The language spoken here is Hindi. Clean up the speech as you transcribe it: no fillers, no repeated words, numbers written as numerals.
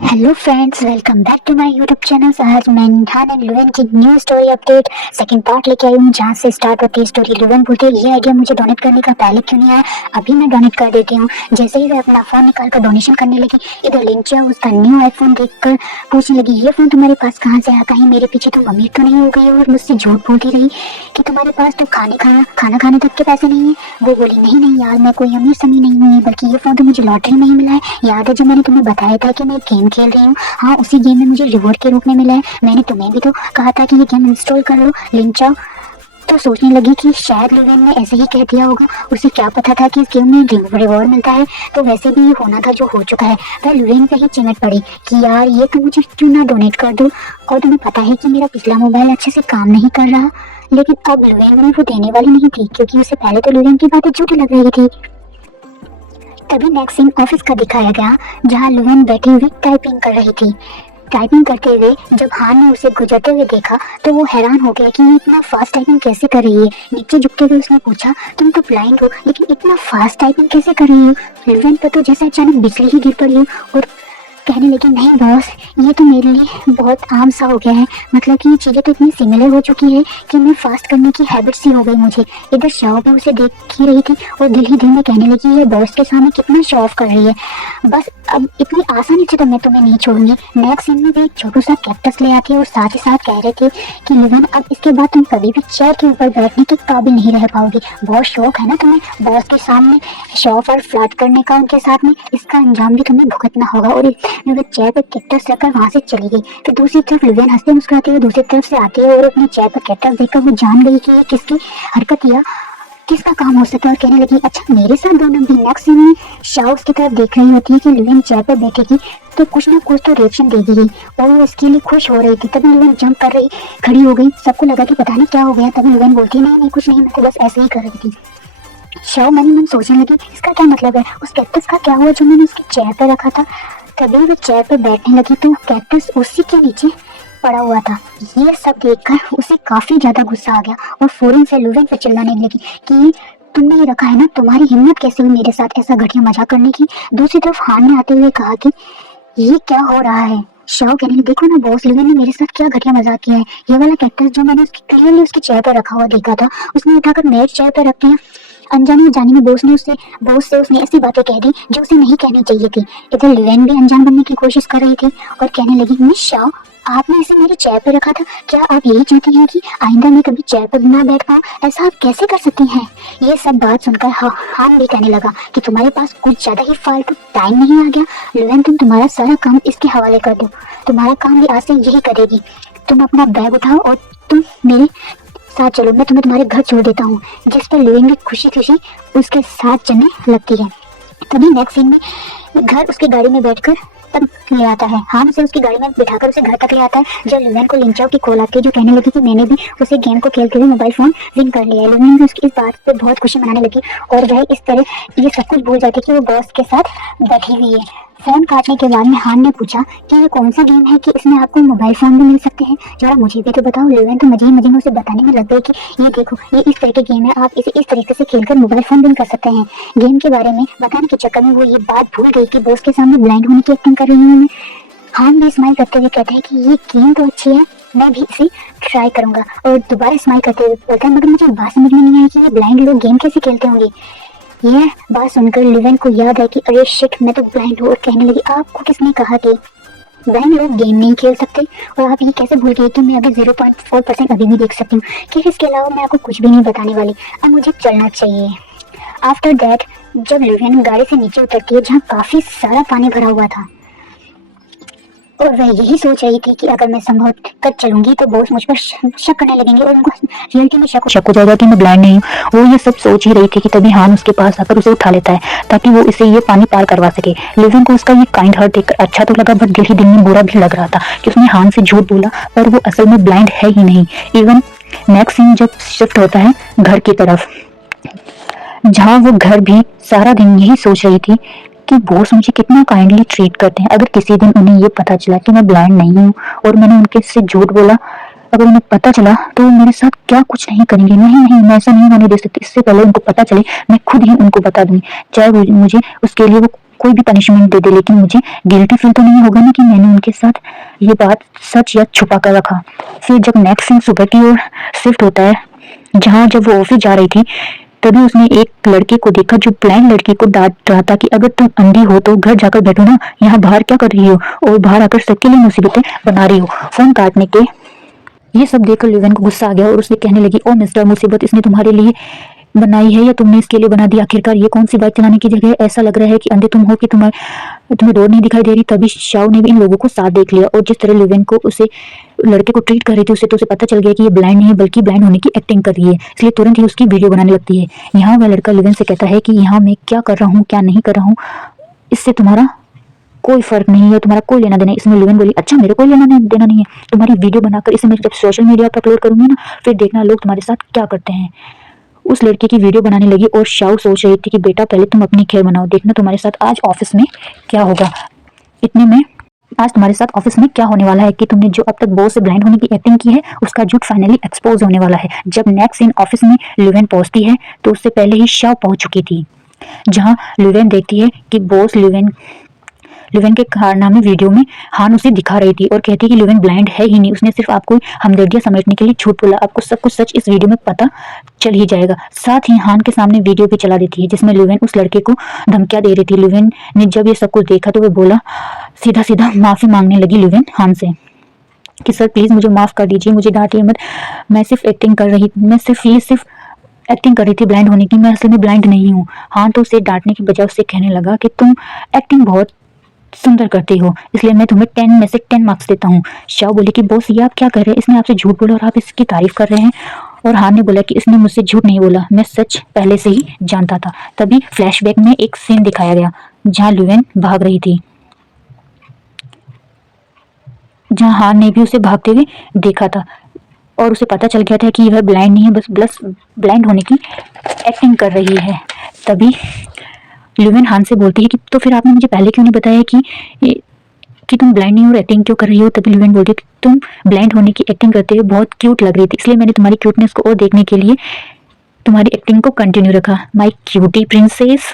Hello friends, welcome back to my YouTube channel. आज मैं निधान एंड लुवेन की new story update second part लेके आई हूँ, जहाँ से स्टार्ट होती है स्टोरी। लुवेन बोलते हैं ये आइडिया मुझे डोनेट करने का पहले क्यों नहीं आया, अभी मैं डोनेट कर देती हूँ। जैसे ही वे अपना फोन निकाल कर डोनेशन करने लगी, इधर लिंचा उसका न्यू आईफोन देखकर पूछने लगी, ये फोन तुम्हारे पास कहाँ से आया? कहीं मेरे पीछे तुम अमीर तो नहीं हो गई और मुझसे झूठ बोलती रही कि तुम्हारे पास तो खाना खाने तक के पैसे नहीं है। वो बोली, नहीं नहीं यार, मैं कोई अमीर समी नहीं हुई, बल्कि ये फोन तो मुझे लॉटरी में ही मिला है। याद है जब मैंने तुम्हें बताया था कि मैं गेम खेल रही हूँ? हाँ, उसी गेम में मुझे रिवॉर्ड के रूप में मिला है। मैंने तुम्हें भी तो कहा था कि ये गेम इंस्टॉल कर लो। लिंचा तो सोचने लगी कि शायद लुवेन ने ऐसे ही कह दिया होगा, उसे क्या पता था कि इस गेम में रिवॉर्ड मिलता है। तो वैसे भी ये होना था जो हो चुका है। वह लुवेन पे ही चिमट पड़ी कि यार ये तो मुझे क्यों ना डोनेट कर दो। और तुम्हें पता है कि मेरा पिछला मोबाइल अच्छे से काम नहीं कर रहा। लेकिन अब लुवेन ने वो देने वाली नहीं थी, क्योंकि उसे पहले तो लुवेन की बातें झूठी लग रही थी। तभी नेक्स्ट सीन ऑफिस का दिखाया गया, जहाँ लुवेन बैठी हुई टाइपिंग कर रही थी। टाइपिंग करते हुए जब हान ने उसे गुजरते हुए देखा तो वो हैरान हो गया कि ये इतना फास्ट टाइपिंग कैसे कर रही है। नीचे झुकते हुए उसने पूछा, तुम तो ब्लाइंड हो, लेकिन इतना फास्ट टाइपिंग कैसे कर रही हो? लुवेन पर तो जैसे अचानक बिजली ही गिर पड़ी हो और कहने लगी, नहीं बॉस, ये तो मेरे लिए बहुत आम सा हो गया है। मतलब कि ये चीज़ें तो इतनी सिमिलर हो चुकी है कि मैं फास्ट करने की हैबिट सी हो गई मुझे। इधर शाओ भी उसे देख ही रही थी और दिल ही दिल में कहने लगी, ये बॉस के सामने कितना शो ऑफ कर रही है। बस अब इतनी आसानी से तो मैं तुम्हें नहीं छोड़ूंगी। नेक्स्ट सीन में भी एक छोटू सा कैक्टस ले आती है और साथ ही साथ कह रहे थे कि लुवेन, अब इसके बाद तुम कभी भी चेयर के ऊपर बैठने के काबिल नहीं रह पाओगी। बहुत शौक है ना तुम्हें बॉस के सामने शो ऑफ और फ्लर्ट करने का उनके साथ में, इसका अंजाम भी तुम्हें भुगतना होगा। और वो चेयर पर कैक्टस रखकर वहां से चली गई। फिर दूसरी तरफ लुवेन हंसते मुस्कुराते हुए दूसरी तरफ से आती है और अपनी चेयर पर कैक्टस देखकर वो जान गई कि ये किसकी हरकत या किसका काम हो सके, और कहने लगी, अच्छा मेरे साथ दोनों भी। नेक्स्ट सीन में शाओ उसकी तरफ देख रही होती है कि लुवेन चेयर पर बैठेगी तो कुछ ना कुछ तो रिएक्शन देगी और वो इसके लिए खुश हो रही थी। तभी लुवेन जंप कर रही खड़ी हो गई। सबको लगा कि पता नहीं क्या हो गया। तभी लुवेन बोलती, नहीं नहीं कुछ नहीं, मैं तो बस ऐसे ही कर रही थी। शाओ मन ही मन सोचने लगी, इसका क्या मतलब है? उस कैक्टस का क्या हुआ जो मैंने उसकी चेयर पर रखा था? तभी वो चेयर पर बैठने लगी तो कैक्टस उसी के नीचे पड़ा हुआ था। ये सब देखकर उसे काफी ज्यादा गुस्सा आ गया और फौरन से लुवेन पर चिल्लाने लगी कि तुमने ये रखा है ना, तुम्हारी हिम्मत कैसे हुई मेरे साथ ऐसा घटिया मजाक करने की? दूसरी तरफ हान ने आते हुए कहा कि ये क्या हो रहा है? शाओ कहने लगी, देखो ना बॉस, लुवेन ने मेरे साथ क्या घटिया मजाक किया है। ये वाला कैक्टस जो मैंने उसकी क्लियरली उसकी चेयर पर रखा हुआ देखा था, उसने उठाकर मेरे चेयर पर रख दिया। अनजाने जाने में बॉस से उसने ऐसी बातें कह दी जो उसे नहीं कहनी चाहिए थी। इधर लुवेन भी अनजान बनने की कोशिश कर रही थी और कहने लगी, मिस शाओ, आपने इसे मेरी चेयर पर रखा था, क्या आप यही चाहती हैं कि आइंदा मैं कभी चेयर पर ना बैठ पाऊँ? ऐसा आप कैसे कर सकती हैं? ये सब बात सुनकर हान भी कहने लगा कि तुम्हारे पास कुछ ज्यादा ही फालतू टाइम नहीं आ गया? लुवेन, तुम तुम्हारा सारा काम इसके हवाले कर दो, तुम्हारा काम भी आज से यही करेगी। तुम अपना बैग उठाओ और तुम मेरे साथ चलो, मैं तुम्हें तुम्हारे घर छोड़ देता हूँ। जिस पर लुवेन भी खुशी खुशी उसके साथ चलने लगती है। तभी नेक्स्ट सीन में घर उसकी गाड़ी में बैठकर तब ले आता है। हान उसे उसकी गाड़ी में बिठाकर उसे घर तक ले आता है जब लुवेन को लिंचाओ की कॉल आती है, जो कहने लगी कि मैंने भी उसे गेम को खेलते हुए मोबाइल फोन विन कर लिया है। लुवेन भी उसकी इस बात पे बहुत खुशी मनाने लगी और वह इस तरह ये सब कुछ भूल जाती कि वो बॉस के साथ बैठी हुई है। फोन काटने के बाद में हान ने पूछा कि ये कौन सा गेम है कि इसमें आपको मोबाइल फोन भी मिल सकते हैं, जरा मुझे भी तो बताओ। लुवेन तो मजे मजे में उसे बताने में लग गई कि ये देखो, ये इस तरह के गेम है, आप इसे इस तरीके से खेलकर मोबाइल फोन विन कर सकते हैं। गेम के बारे में बताने के चक्कर में वो ये बात भूल गई कि बॉस के सामने ब्लाइंड होने की एक्टिंग कर रही हूँ मैं। हान भी स्माइल करते हुए कहते हैं कि ये गेम तो अच्छी है, मैं भी इसे ट्राई करूंगा। और दोबारा स्माइल करते हुए बोलता है, मगर मुझे बात समझ में नहीं आई कि ये ब्लाइंड लोग गेम कैसे खेलते होंगे। यह बात सुनकर लुवेन को याद है कि अरे शिट, मैं तो ब्लाइंड हूँ। और कहने लगी, आपको किसने कहा कि ब्लाइंड लोग गेम नहीं खेल सकते? और आप ये कैसे भूल गए कि मैं अभी 0.4% अभी भी देख सकती हूँ? कि इसके अलावा मैं आपको कुछ भी नहीं बताने वाली, अब मुझे चलना चाहिए। आफ्टर दैट जब लुवेन गाड़ी से नीचे उतरती है जहाँ काफी सारा पानी भरा हुआ था, और वह यही सोच रही थी कि अगर मैं संभव कर चलूंगी तो बॉस मुझ पर शक करने लगेंगे और उनको रियलिटी में शक हो जाएगा कि मैं ब्लाइंड नहीं हूँ। वो ये सब सोच ही रही थी कि तभी हान उसके पास आकर उसे उठा लेता है ताकि वो इसे ये पानी पार करवा सके। लिविन को उसका ये काइंड हार्ट देखकर अच्छा तो लगा, बट दिल ही दिल में बुरा भी लग रहा था कि उसने हान से झूठ बोला पर वो असल में ब्लाइंड है ही नहीं। इवन नेक्स्ट सीन जब शिफ्ट होता है घर की तरफ, जहाँ वो घर भी सारा दिन यही सोच रही थी कि बॉस मुझे कितना काइंडली ट्रीट करते हैं। अगर किसी दिन उन्हें ये पता चला कि मैं ब्लाइंड नहीं हूँ और मैंने उनके से झूठ बोला, अगर उन्हें पता चला तो वो मेरे साथ क्या कुछ नहीं करेंगे। नहीं नहीं, मैं ऐसा नहीं होने दे सकती। इससे पहले उनको पता चले मैं खुद ही उनको बता दूंगी, चाहे मुझे उसके लिए वो कोई भी पनिशमेंट दे दे, लेकिन मुझे गिल्टी फील तो नहीं होगा ना कि के साथ ये बात सच या छुपा कर रखा। फिर जब नेक्स्ट सीन सुबह की ओर शिफ्ट होता है, जहाँ जब वो ऑफिस जा रही थी, तभी उसने एक लड़के को देखा जो ब्लाइंड लड़की को डांट रहा था कि अगर तुम अंधी हो तो घर जाकर बैठो ना, यहाँ बाहर क्या कर रही हो और बाहर आकर सबके लिए मुसीबतें बना रही हो। फोन काटने के ये सब देखकर लिवेन को गुस्सा आ गया और उसने कहने लगी, ओ मिस्टर, मुसीबत इसने तुम्हारे लिए बनाई है या तुमने इसके लिए बना दी? आखिरकार ये कौन सी बाइक चलाने की जगह है? ऐसा लग रहा है कि अंधे तुम हो कि तुम्हें रोड नहीं दिखाई दे रही। तभी शाओ ने भी इन लोगों को साथ देख लिया और जिस तरह लिवेन को उसे लड़के को ट्रीट कर रही थी, उससे तो उसे पता चल गया कि ये ब्लाइंड नहीं है बल्कि ब्लाइंड होने की एक्टिंग कर रही है। इसलिए तुरंत ही उसकी वीडियो बनाने लगती है। यहाँ वह लड़का लिवेन से कहता है कि यहाँ मैं क्या कर रहा हूँ क्या नहीं कर रहा हूँ इससे तुम्हारा कोई फर्क नहीं है, तुम्हारा कोई लेना देना। इसमें लिवेन बोली, अच्छा मेरे कोई लेना देना नहीं है? तुम्हारी वीडियो बनाकर इसे मैं जब सोशल मीडिया पर अपलोड करूंगी ना, फिर देखना लोग तुम्हारे साथ क्या करते हैं। उस लड़के की वीडियो बनाने लगी और शाओ सोच रही थी कि बेटा पहले तुम अपनी खैर बनाओ, देखना तुम्हारे साथ आज ऑफिस में क्या होगा। इतने में आज तुम्हारे साथ ऑफिस में क्या होने वाला है कि तुमने जो अब तक बॉस से ब्लाइंड होने की एक्टिंग की है उसका झूठ फाइनली एक्सपोज होने वाला है। जब नेक्स्ट सीन ऑफिस में लिवेन पहुंचती है तो उससे पहले ही शाओ पहुंच चुकी थी, जहां लिवेन देखती है कि बॉस लिवेन के कारनामे वीडियो में हान उसे दिखा रही थी और कहती है कि लिवेन ब्लाइंड है ही नहीं, उसने सिर्फ आपको हमदर्दियां समेटने के लिए झूठ बोला, आपको सब कुछ सच इस वीडियो में पता चल ही जाएगा। साथ ही हान के सामने वीडियो भी चला देती है जिसमें लिवेन उस लड़के को धमकियां दे रही थी। लिवेन ने जब ये सब कुछ देखा तो वो बोला, सीधा सीधा माफी मांगने लगी लिवेन हान से कि सर प्लीज मुझे माफ कर दीजिए, मुझे डांटिए मत, मैं सिर्फ एक्टिंग कर रही, मैं सिर्फ एक्टिंग कर रही थी ब्लाइंड होने की, मैं असल में ब्लाइंड नहीं हूँ। हाँ तो उसे डांटने की बजाय उससे कहने लगा कि तुम एक्टिंग बहुत सुंदर करती हो, इसलिए मैं तुम्हें 10 में से 10 मार्क्स देता हूँ। शाओ बोली कि बॉस ये आप क्या कर रहे हैं, इसने आपसे झूठ बोला और आप इसकी तारीफ कर रहे हैं। और हान ने बोला कि इसने मुझसे झूठ नहीं बोला, मैं सच पहले से ही जानता था। तभी फ्लैशबैक में एक सीन दिखाया गया जहाँ लिवेन भाग रही थी, जहाँ हान ने भी उसे भागते हुए देखा था और उसे पता चल गया था कि वह ब्लाइंड नहीं है, बस ब्लाइंड होने की एक्टिंग कर रही है। तभी लिवेन हान से बोलती है कि तो फिर आपने मुझे पहले क्यों नहीं बताया कि तुम ब्लाइंड नहीं हो और एक्टिंग क्यों कर रही हो? तभी लिवेन बोलती है कि तुम ब्लाइंड होने की एक्टिंग करते हुए बहुत क्यूट लग रही थी, इसलिए मैंने तुम्हारी क्यूटनेस को और देखने के लिए तुम्हारी एक्टिंग को कंटिन्यू रखा, माय क्यूटी प्रिंसेस।